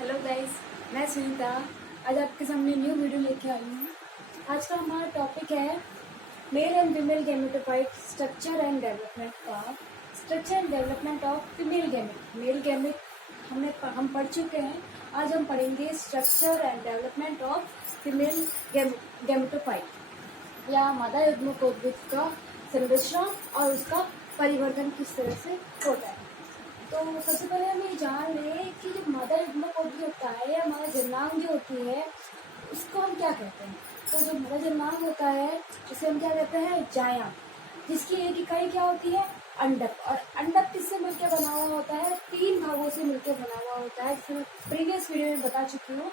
Hello guys, मैं सुनीता। आज आपके सामने न्यू वीडियो लेके आई हूँ। आज का हमारा टॉपिक है male and female gametophyte structure and development का structure and development of female gamete. Male gamete हम पढ़ चुके हैं। आज हम पढ़ेंगे structure and development of female gametophyte या मादा युग्मकोद्भिद का संरचना और उसका परिवर्तन किस तरह से होता है। तो सबसे पहले हम ये जान लें कि जो मादा युग्मकोद्भिद होता है या मादा जननांग जो होती है उसको हम क्या कहते हैं। तो जो मादा जननांग होता है उसे हम क्या कहते हैं, जाया, जिसकी एक इकाई क्या होती है, अंडक। और अंडक किससे मिलकर बना हुआ होता है, 3 भागों से मिलकर बना हुआ होता है। जैसे मैं प्रीवियस वीडियो में बता चुकी हूँ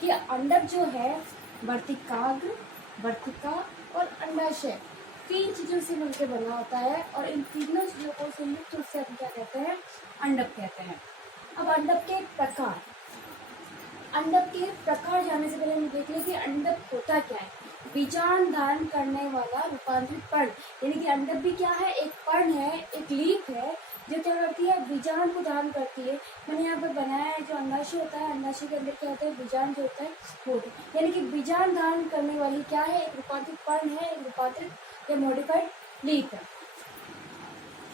कि अंडक जो है वर्तिकाग्र, वर्तिका और अंडाशय 3 चीजों से मिलकर बना होता है। और इन तीनों चीजों को संयुक्त रूप से हम क्या कहते हैं, अंडक कहते हैं। अब अंडक के प्रकार, अंडक के प्रकार जानने से पहले हम देख लें कि अंडक होता क्या है। बीजांड धारण करने वाला रूपांतरित पर्ण, यानी कि अंडक भी क्या है, एक पर्ण है, एक लीफ है जो क्या करती है, बीजांड को धारण करती है। मैंने यहाँ पर बनाया है जो अंडाशय होता है, अंडाशय के अंदर क्या होता है, बीजांड जो होता है वो, यानी कि बीजांड धारण करने वाली क्या है, एक रूपांतरित पर्ण है, एक रूपांतरित या मॉडिफाइड लीफ है।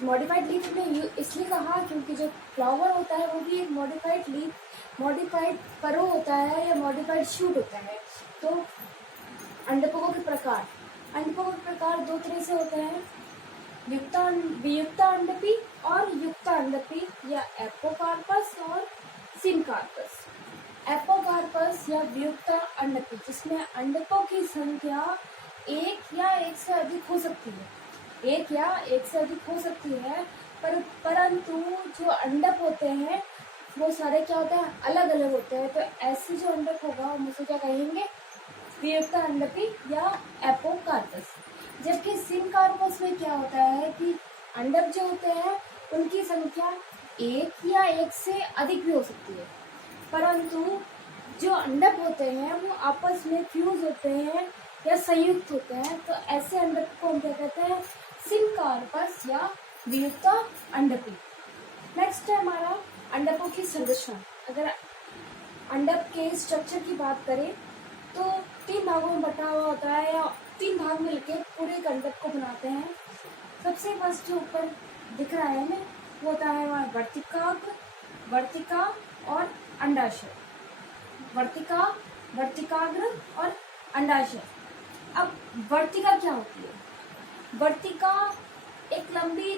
मॉडिफाइड लीफ ने इसलिए कहा क्योंकि जो फ्लावर होता है वो भी एक मॉडिफाइड लीफ, मॉडिफाइड परो होता है या मॉडिफाइड शूट होता है। तो अंडकों के प्रकार, अंडकों के प्रकार 2 तरह से होते हैं, वियुक्ता अंडपी और युक्त अंडपी या एपोकार्पस और सिनकार्पस। एपोकार्पस या वियुक्ता अंडपी जिसमें अंडकों की संख्या 1 या 1 से अधिक हो सकती है, 1 या 1 से अधिक हो सकती है, परंतु जो अंडक होते हैं वो सारे क्या होते हैं, अलग अलग होते हैं। तो ऐसे जो अंडक होगा हम उसे क्या कहेंगे, वियुक्त अंडपी या एपोकार्पस। जबकि सिनकार्पस में क्या होता है कि अंडक जो होते हैं उनकी संख्या 1 या 1 से अधिक भी हो सकती है, परंतु जो अंडक होते हैं वो आपस में फ्यूज होते हैं या संयुक्त होते हैं। तो ऐसे अंडक को हम क्या कहते हैं, सिनकार्पस या वियुक्त अंडपी। नेक्स्ट है हमारा अंडकों की संरचना। अगर अंडक के स्ट्रक्चर की बात करें तो 3 भागों में बटा हुआ होता है या 3 भाग मिलकर पूरे एक अंडक को बनाते हैं। सबसे फर्स्ट जो ऊपर दिख रहा है हमें वो होता है हमारा वर्तिकाग्र, वर्तिका और अंडाशय। वर्तिका, वर्तिकाग्र और अंडाशय। अब वर्तिका क्या होती है, वर्तिका एक लंबी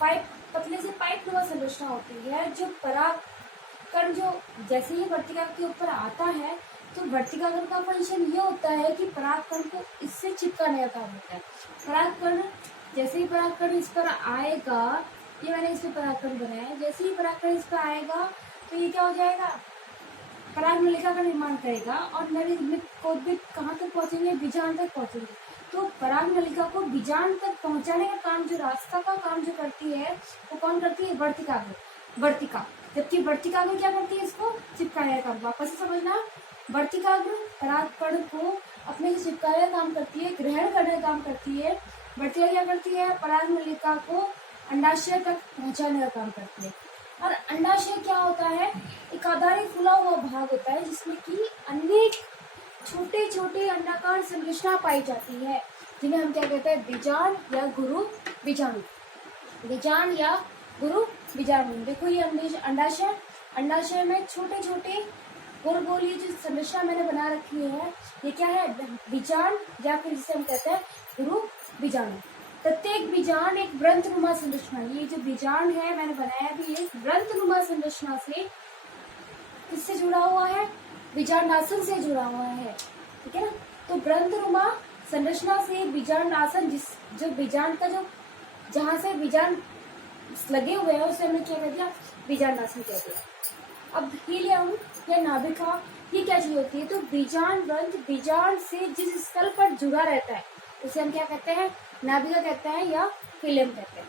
पाइप, पतले से पाइप नुमा संरचना होती है जो परागकण जो जैसे ही वर्तिका के ऊपर आता है तो वर्तिकाग्र का फंक्शन ये होता है कि परागकण को इससे चिपकाने का काम होता है। परागकण जैसे ही परागकण इस पर आएगा, ये मैंने इस पर परागकण बनाया है, जैसे ही परागकण इस पर आएगा तो ये क्या हो जाएगा, पराग नलिका का निर्माण करेगा और नर युग्मकोद्भिद कहाँ तक पहुंचेंगे, बीजांड तक पहुंचेंगे। तो पराग नलिका को बीजांड तक पहुंचाने का काम, जो रास्ता का काम जो करती है वो कौन करती है, वर्तिकाग्र, वर्तिका। जबकि वर्तिकाग्र क्या करती है, इसको चिपकाने का काम। वापस से समझना, वर्तिकाग्र परागकण को अपने से चिपकाने का काम करती है, ग्रहण करने का काम करती है। वर्तिका क्या करती है, पराग नलिका को अंडाशय तक पहुंचाने का काम करती है। और अंडाशय क्या होता है, एक आधारी फूला हुआ भाग होता है जिसमें कि अनेक छोटे छोटे अंडाकार संरचना पाई जाती है, जिन्हें हम क्या कहते हैं, बीजांड या गुरु बीजाणु, बीजांड या गुरु बीजाणु। देखो ये अंडाशय, अंडाशय में छोटे छोटे गोल गोल ये जो संरचना मैंने बना रखी है ये क्या है, बीजांड या फिर जिसे हम कहते हैं गुरु बीजाणु। प्रत्येक बीजांड एक वृंतनुमा संरचना, ये जो बीजांड है मैंने बनाया भी ये वृंतनुमा संरचना से किससे जुड़ा हुआ है, बीजांडासन से जुड़ा हुआ है, ठीक है ना। तो वृंतनुमा संरचना से बीजांडासन, जिस जो बीजांड का जो जहां से बीजांड लगे हुए हैं उसे हमने क्या कर दिया, बीजांडासन कह दिया। अब हीलियम या नाभिका ये क्या चीज होती है, तो बीजांड वृंत बीजांड से जिस स्थल पर जुड़ा रहता है उसे हम क्या कहते हैं, नाभिका कहते हैं या हीलियम कहते हैं।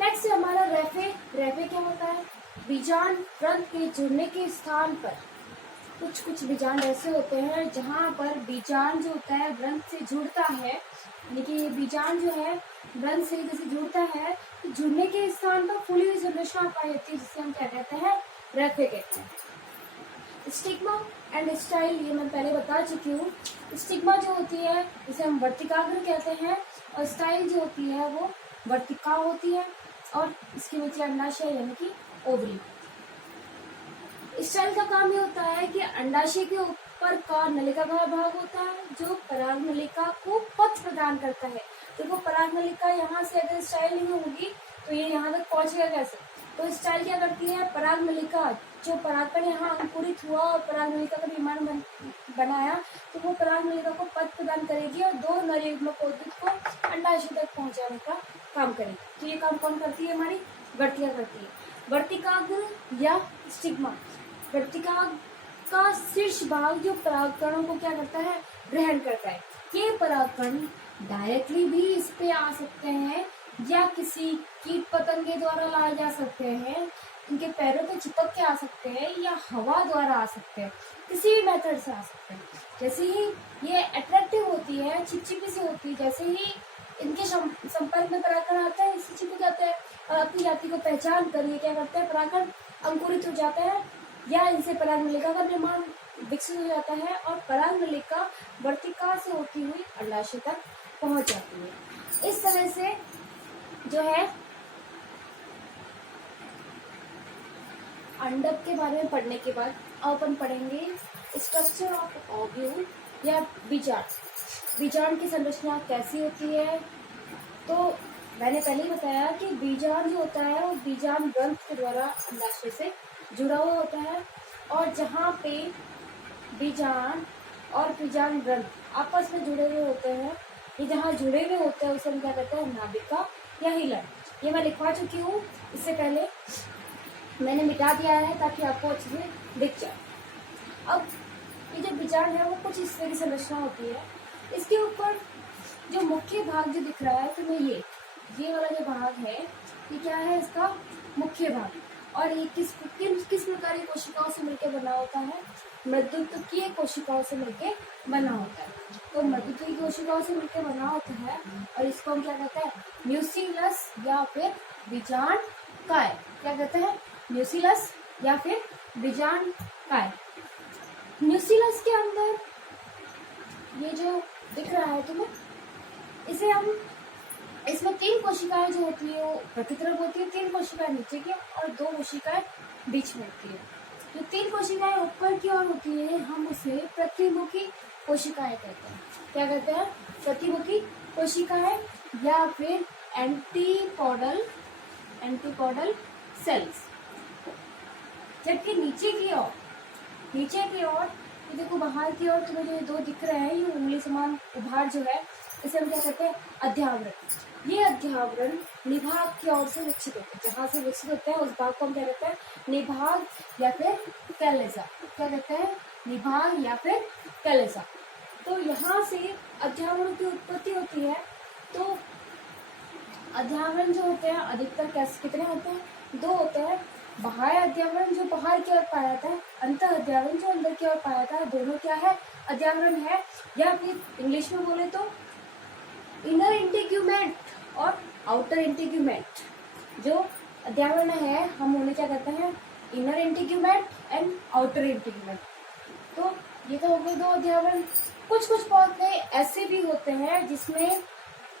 नेक्स्ट हमारा रेफे। रेफे क्या होता है, बीजांड वृंत के जुड़ने के स्थान पर कुछ बीजांड ऐसे होते हैं जहां पर बीजांड जो होता है वृंत से जुड़ता है, लेकिन ये बीजांड जो है वृंत से जैसे जुड़ता है तो जुड़ने के स्थान पर फूली हुई संरचना पाई जाती है जिसे हम क्या कहते हैं, रेफे कहते हैं। स्टिग्मा एंड स्टाइल ये मैं पहले बता चुकी हूँ। स्टिग्मा जो होती है इसे हम वर्तिकाग्र कहते हैं और स्टाइल जो होती है वो वर्तिका होती है और इसके नीचे अंडाशय यानी कि ओवरी। स्टाइल का काम ये होता है कि अंडाशय के ऊपर का नलिकाकार भाग होता है जो पराग नलिका को पथ प्रदान करता है। देखो पराग नलिका यहाँ से अगर स्टाइल नहीं होगी तो ये यहाँ तक पहुंचेगा कैसे? तो स्टाइल क्या करती है, पराग नलिका जो परागकण यहाँ अंकुरित हुआ और पराग नलिका का निर्माण बनाया तो वो पराग नलिका को पथ प्रदान करेगी और दो नरयुग्मक उद्भिद को अंडाशय तक पहुंचाने का काम करेगी। तो ये काम कौन करती है? हमारी वर्तिका करती है। वर्तिकाग्र या स्टिग्मा, वर्तिका का शीर्ष भाग जो परागकणों को क्या करता है? ग्रहण करता है। ये परागकण डायरेक्टली भी इस पे आ सकते हैं या किसी कीट पतंगे द्वारा लाए जा सकते हैं, इनके पैरों पे चिपक के आ सकते हैं या हवा द्वारा आ सकते हैं, किसी भी मेथड से आ सकते हैं। जैसे ही ये अट्रैक्टिव होती है, चिपचिपी सी होती है, जैसे ही इनके संपर्क में परागकण आता है इससे चिपक जाते हैं और अपनी जाति को पहचान कर ये क्या करते हैं? परागकण अंकुरित हो जाता है या इनसे पराग नलिका का निर्माण विकसित हो जाता है और पराग नलिका वर्तिका से होती हुई अंडाशय तक पहुंच जाती है। इस तरह से जो है अंडक के बारे में पढ़ने के बाद अपन पढ़ेंगे स्ट्रक्चर ऑफ ओव्यूल या बीजांड। बीजांड की संरचना कैसी होती है? तो मैंने पहले ही बताया कि बीजांड जो होता है वो बीजांड ग्रंथ के द्वारा अंडाशय से जुड़ा हुआ होता है और जहाँ पे बीजांड और बीजांड ग्रंथ आपस में जुड़े हुए होते हैं, ये जहाँ जुड़े हुए होते हैं उसे हम क्या कहते हैं? नाभिका या हिलन। ये मैं लिखवा चुकी हूँ, इससे पहले मैंने मिटा दिया है ताकि आपको अच्छे से दिख जाए। अब ये जो बीजांड है वो कुछ इस तरह की संरचना होती है। इसके ऊपर जो मुख्य भाग जो दिख रहा है तुम्हें ये वाला जो भाग है ये क्या है? इसका मुख्य भाग। और ये किस प्रकार की कोशिकाओं से मिलकर बना होता है? मृदुत्वकीय कोशिकाओं से मिलकर बना होता है। तो मृदुत्वकीय कोशिकाओं से मिलकर बना होता है और इसको हम क्या कहते हैं? म्यूसिलस या फिर बीजांड काय। क्या कहते हैं? म्यूसिलस या फिर बीजांड काय। म्यूसिलस के अंदर ये जो दिख रहा है तुम्हें, इसे हम इसमें 3 कोशिकाएं जो होती है वो प्रति तरफ होती है, 3 कोशिकाएं नीचे की और 2 कोशिकाएं बीच में होती है। जो 3 कोशिकाएं ऊपर की ओर होती है हम उसे प्रतिमुखी कोशिकाएं कहते हैं। क्या कहते हैं? प्रतिमुखी कोशिकाएं या फिर एंटीपोडल सेल्स। जबकि नीचे की ओर ये देखो बाहर की ओर तुम्हें जो 2 दिख रहे हैं ये उंगली समान उभार जो है इसे हम क्या कहते हैं? अध्यावरण। ये अध्यावरण निभाग की ओर से विकसित होते हैं, जहां से विकसित होते हैं उस भाग को हम क्या कहते हैं? निभाग या फिर कैलेजा। क्या कहते हैं? निभाग या फिर कैलेजा। तो यहाँ से अध्यावरण की उत्पत्ति होती है। तो अध्यावरण जो होते हैं अधिकतर कितने होते हैं? 2 होते हैं। बाह्य अध्यावरण जो बाहर की ओर पाया जाता है, अंतर अध्यावरण जो अंदर की ओर पाया जाता है। दोनों क्या है? अध्यावरण है। या फिर इंग्लिश में बोले तो इनर इंटीग्यूमेंट और आउटर इंटीग्यूमेंट। जो अध्यावरण है हम उन्हें क्या कहते हैं? Inner integument and outer integument. तो ये तो हो गए 2 अध्यावरण। कुछ पौधे ऐसे भी होते हैं जिसमें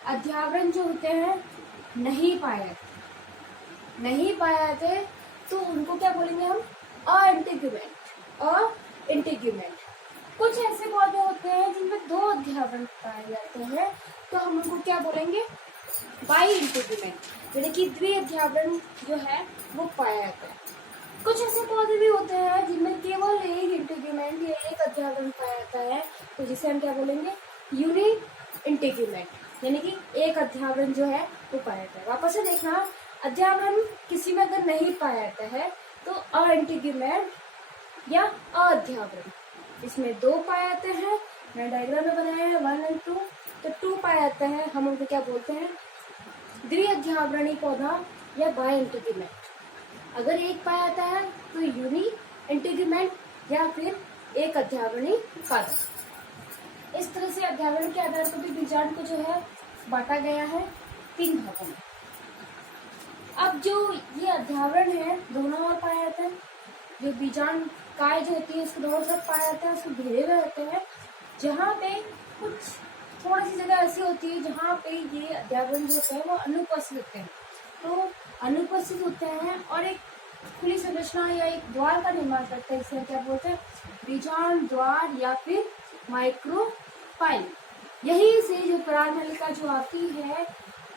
अध्यावरण जो होते हैं नहीं पाए जाते तो उनको क्या बोलेंगे हम? इंटीग्यूमेंट। कुछ ऐसे पौधे होते हैं जिनमें 2 अध्यावरण पाए जाते हैं तो हम उनको क्या बोलेंगे? बाई इंटीग्यूमेंट, यानी कि द्विअध्यावरण जो है वो पाया जाता है। कुछ ऐसे पौधे भी होते हैं जिनमें केवल एक इंटीग्यूमेंट या एक अध्यावरण पाया जाता है तो जिसे हम क्या बोलेंगे? यूनि इंटीग्यूमेंट, यानी कि एक अध्यावरण जो है वो पाया जाता है। वापस से देखना, अध्यावरण किसी में अगर नहीं पाया जाता है तो अइंटीग्यूमेंट या अध्यावरण, इसमें 2 पाए जाते हैं। मैंने डायग्राम में बनाया है 1 और 2। तो 2 पाए जाते हैं, हम उनको क्या बोलते हैं? द्विअध्यावरणी पौधा या बाय इंटीग्यूमेंट। अगर एक पाया जाता है तो यूनि इंटीग्यूमेंट या फिर एक अध्यावरणी पादप। इस तरह से अध्यावरण के आधार पर भी बीजांड को जो है बांटा गया है 3 भागों में। अब जो ये अध्यावरण है दोनों ओर पाया जाता है, जो बीजांड काय जो होती है उसके दोनों तरफ पाया जाता है, उसको घेरे हुए होते हैं, जहाँ पे कुछ थोड़ी सी जगह ऐसी होती है जहाँ पे ये अध्यावरण जो होते हैं वो अनुपस्थित होते हैं। तो अनुपस्थित होते हैं और एक खुली संरचना या एक द्वार का निर्माण करते हैं, इसे क्या बोलते हैं, बीजांड द्वार या फिर माइक्रोपाइल। यही से जो परागनलिका जो आती है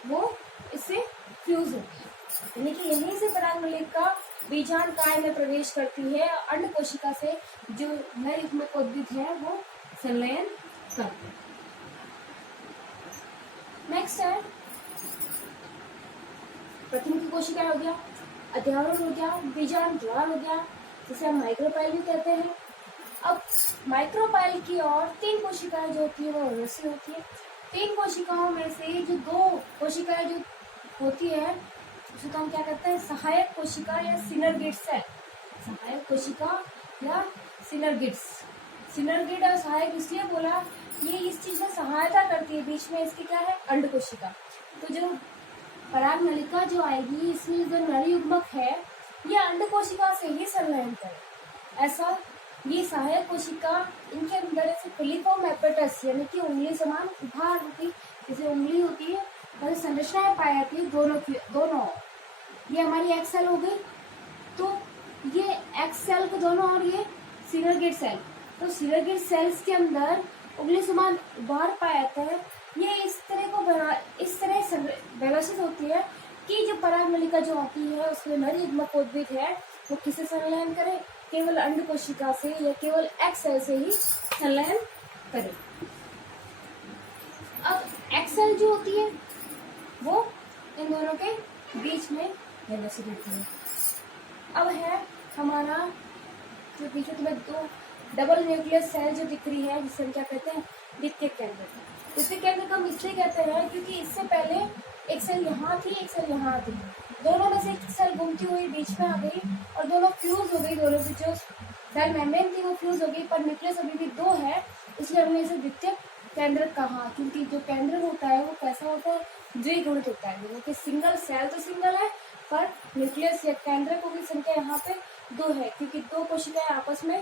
वो इससे फ्यूज होती है, यानी कि यहीं से परागनलिका बीजांड काय में प्रवेश करती है, अंड कोशिका से जो नर युग्मक उद्भिद है वो संलयन करते हैं। नेक्स्ट है प्रतिमुखी कोशिका हो गया, अध्यावरण हो गया, बीजांड द्वार हो गया, जिसे हम माइक्रोपाइल भी कहते हैं। अब माइक्रोपाइल की और 3 कोशिकाएं जो होती है वो व्यवस्थित होती है। 3 कोशिकाओं में से जो 2 कोशिकाएं जो होती है उसको हम क्या कहते हैं, सहायक कोशिका या सिनर्गिड सेल। सहायक कोशिका या सिनर्गिड्स। सिनर्गिड और सहायक इसलिए बोला, ये इस चीज में सहायता करती है, बीच में इसकी क्या है, अंड कोशिका। तो जो परागनलिका जो आएगी इसमें जो नर युग्मक है ये अंड कोशिका से ही संलयन करे। ऐसा ये सहायक कोशिका इनके अंदर ऐसे फिलिफॉर्म एपेटस यानी कि उंगली समान उभार होती, जैसे उंगली होती है और संरचनाएं पाई जाती है दोनों। ये हमारी एक्स सेल हो गई, तो ये एक्स सेल को दोनों और ये सिनर्गिड सेल, तो सिनर्गिड सेल्स के अंदर उंगली समान उभार पाया जाता है। ये इस तरह व्यवस्थित होती है कि जो परागनलिका जो आती है उसमें नर युग्मक उद्भिद है वो किसे संलयन करे, केवल अंड कोशिका से या केवल एक्स सेल से ही संलयन करे। अब एक्स सेल जो होती है वो इन दोनों के बीच में व्यवस्थित होती है। अब है हमारा जो बीच में तुम्हें 2 डबल न्यूक्लियस सेल जो दिख रही है जिसे हम क्या कहते हैं, द्वितीयक केंद्र। द्वितीयक केंद्र हम इसलिए कहते हैं क्योंकि इससे पहले एक सेल यहाँ थी, एक सेल यहाँ थी, दोनों में से एक सेल घूमती हुई बीच में आ गई और दोनों फ्यूज हो गई, दोनों की जो सेल मेम्ब्रेन थी वो फ्यूज हो गई, पर न्यूक्लियस अभी भी 2 है, इसलिए हमने इसे द्वितीयक केंद्र कहा। क्योंकि जो केंद्र होता है वो कैसा होता है, द्विगुणित होता है, क्योंकि सिंगल सेल तो सिंगल है पर न्यूक्लियस या केंद्र को की संख्या यहाँ पे 2 है, क्योंकि 2 कोशिकाएं आपस में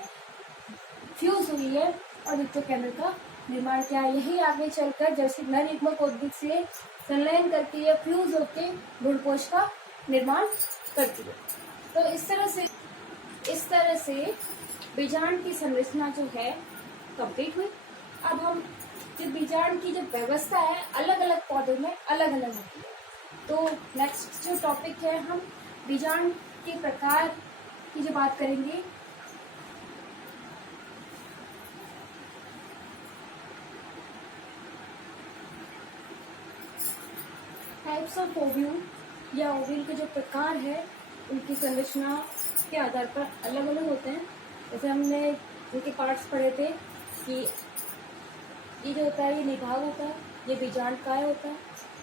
फ्यूज हुई है और द्वितीयक केंद्र का निर्माण क्या है, यही आगे चलकर जैसे नर युग्मक उद्भिद से संलयन करती है, फ्यूज होकर भ्रूणकोश का निर्माण करती है। तो इस तरह से बीजांड की संरचना जो है कंप्लीट हुई। अब हम जो बीजांड की जो व्यवस्था है अलग अलग पौधे में अलग अलग होती है। तो नेक्स्ट जो टॉपिक है हम बीजांड के प्रकार की जो बात करेंगे। टाइप्स ऑफ ओव्यूल या ओव्यूल के जो प्रकार है उनकी संरचना के आधार पर अलग अलग होते हैं। जैसे हमने इनके पार्ट्स पढ़े थे कि ये जो होता है ये निभाग होता है, ये बीजांड काय होता है,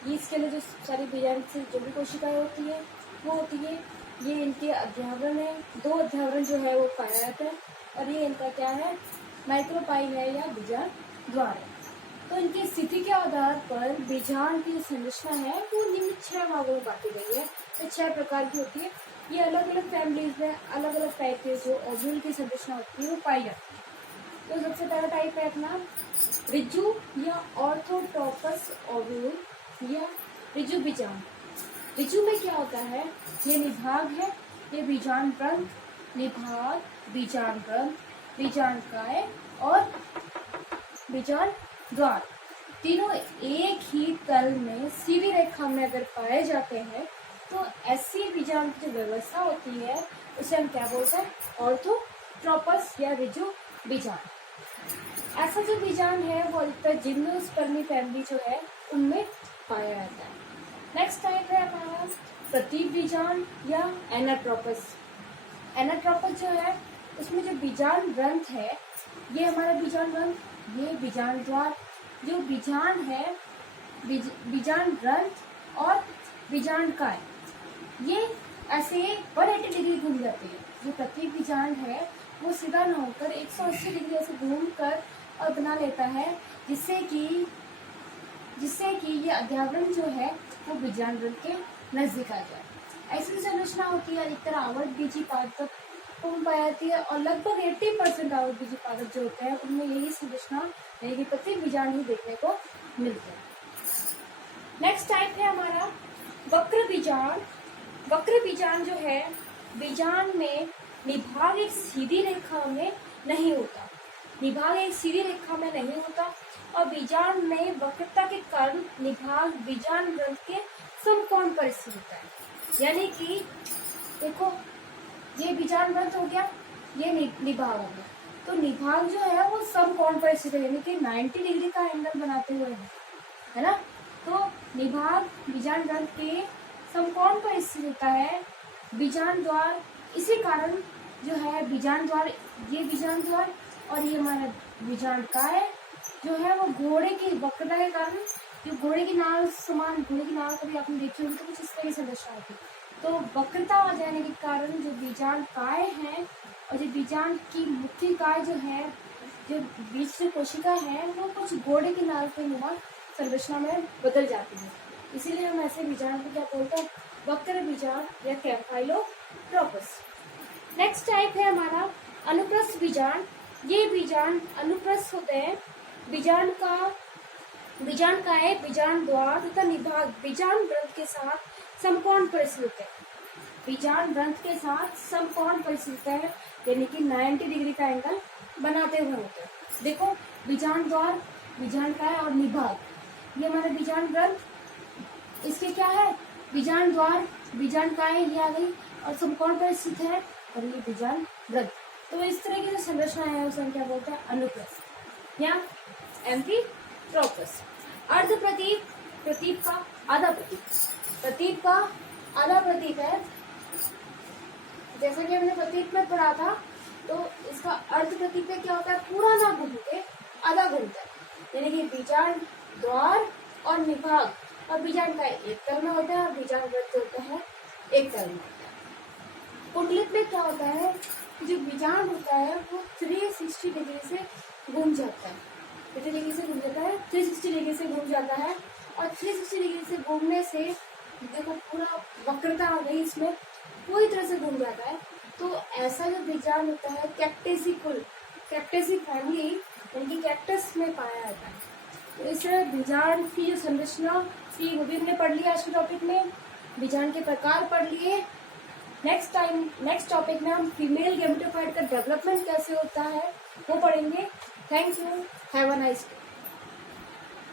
ये इसके लिए जो सारी बीजांड से जो भी कोशिकाएं होती है वो होती है, ये इनके अध्यावरण है, 2 अध्यावरण जो है वो पाया जाता है, और ये इनका क्या है, माइक्रोपाइल है या बीजांड द्वार है। तो इनकी स्थिति के आधार पर बीजांड की संरचना है वो निम्न 6 भागों में बांटी गई है। तो 6 प्रकार की होती है, ये अलग अलग फैमिलीज में अलग अलग टाइप के जो ओव्यूल की संरचना होती है वो पाई जाती है। तो सबसे पहला टाइप है अपना रिजु या ऑर्थोट्रोपस ओव्यूल या रिजु बीजांड। रिजु में क्या होता है, ये निभाग है, ये बीजांड ग्रंथ, निभाग, बीजांड ग्रंथ, बीजांड काय और बीजांड द्वार, तीनों एक ही तल में सीधी रेखा में अगर पाए जाते हैं तो ऐसी बीजांड की जो व्यवस्था होती है उसे हम क्या बोलते हैं, ऑर्थोट्रोपस या रिजु बीजांड। ऐसा जो बीजांड है वो अधिकतर जिम्नोस्पर्मी फैमिली जो है उनमें पाया जाता है। नेक्स्ट टाइप है हमारा प्रतीक बीजांड या एनाट्रोपस। एनाट्रोपस जो है उसमें जो बीजांड ग्रंथ है, ये हमारा बीजांड ग्रंथ, ये बीजांड द्वार, जो बीजांड है बीजांड ग्रंथ और बीजांड काय, ये ऐसे 180 डिग्री घूम जाते हैं। जो प्रत्येक बीजांड है वो सीधा न होकर 180 डिग्री ऐसे घूम कर और बना लेता है, जिससे कि ये अध्यावरण जो है वो बीजांड ग्रंथ के नजदीक आ जाए। ऐसी संरचना होती है अधिकतर आवर्त बीजी पादप महत्वपूर्ण पाई जाती है और लगभग 80% बीज पादप जो होते हैं उनमें यही संरचना यानी कि प्रति बीजांड ही देखने को मिलते हैं। नेक्स्ट टाइप है हमारा वक्र बीजांड। वक्र बीजांड जो है, बीजांड में निभाग एक सीधी रेखा में नहीं होता, निभाग एक सीधी रेखा में नहीं होता और बीजांड में वक्रता के कारण निभाग बीजांड ग्रंथ के समकोण पर स्थित होता है। यानी कि देखो, ये बीजांड ग्रंथ हो गया, ये निभाग हो गया, तो निभाग जो है वो समकोण पर स्थित है, यानी कि 90 डिग्री का एंगल बनाते हुए है ना। तो निभाग बीजांड ग्रंथ के समकोण पर स्थित होता है। बीजांड द्वार, इसी कारण जो है बीजांड द्वार, ये बीजांड द्वार और ये हमारा बीजांड काय जो है वो घोड़े की वक्रता के कारण, जो घोड़े की नाल समान, घोड़े की नाल कभी आपने देखी होगी तो कुछ इस तरह से दर्शा होती, तो वक्रता आ जाने के कारण जो बीजांड काय है और जो बीजांड की मुख्य काय जो है, जो बीच से कोशिका है, वो कुछ घोड़े की नाल के नुमा संरचना में बदल जाती है। इसीलिए हम ऐसे बीजांड को क्या बोलते हैं, वक्र बीजांड या कैम्फाइलोट्रोपस। नेक्स्ट टाइप है हमारा अनुप्रस्थ बीजांड। ये बीजांड अनुप्रस्थ होते हैं। बीजांड का है बीजांड द्वार तथा निभाग बीजांड ग्रंथ के साथ समकोण पर स्थित होते हैं। बीजांड ग्रंथ के साथ समकोण पर स्थित है, यानी कि 90 डिग्री का एंगल बनाते हुए होते हैं। देखो, बीजांड द्वार, बीजांड काय और निभाग, ये हमारा बीजांड ग्रंथ, इसके क्या है, बीजांड द्वार, बीजांड काय ये आ गई और समकोण पर स्थित है और ये बीजांड ग्रंथ। तो इस तरह की जो संरचना है उसे हम क्या बोलते हैं, अनुप्रस्थ या एम्फीट्रोपस। अर्ध प्रतीप, प्रतीप का आधा प्रतीप, प्रतीप का आधा प्रतीप है। जैसा कि हमने प्रतीप में पढ़ा था, तो इसका अर्ध प्रतीप में क्या होता है, पूरा ना घूम के आधा घूमता है, यानी कि बीजांड द्वार और निभाग और बीजांड का एक तल में होता है और बीजांड ग्रंथ होता है एक तल में। कुंडलित में क्या होता है, जो बीजांड होता है वो 360 डिग्री से घूम जाता है, कितने डिग्री से घूम जाता है, 360 डिग्री से घूम जाता है। और 360 डिग्री से घूमने से देखो पूरा वक्रता आ गई, इसमें पूरी तरह से घूम जाता है। तो ऐसा जो बीजांड होता है कैक्टेसिकुल, कैक्टेसी फैमिली यानी कि कैक्टस में पाया जाता है। तो इस तरह बीजांड की जो संरचना थी वो भी हमने पढ़ लिया आज के टॉपिक में, बीजांड के प्रकार पढ़ लिए। नेक्स्ट टॉपिक में हम फीमेल गैमेटोफाइट का डेवलपमेंट कैसे होता है वो पढ़ेंगे। Thank you, have a nice day.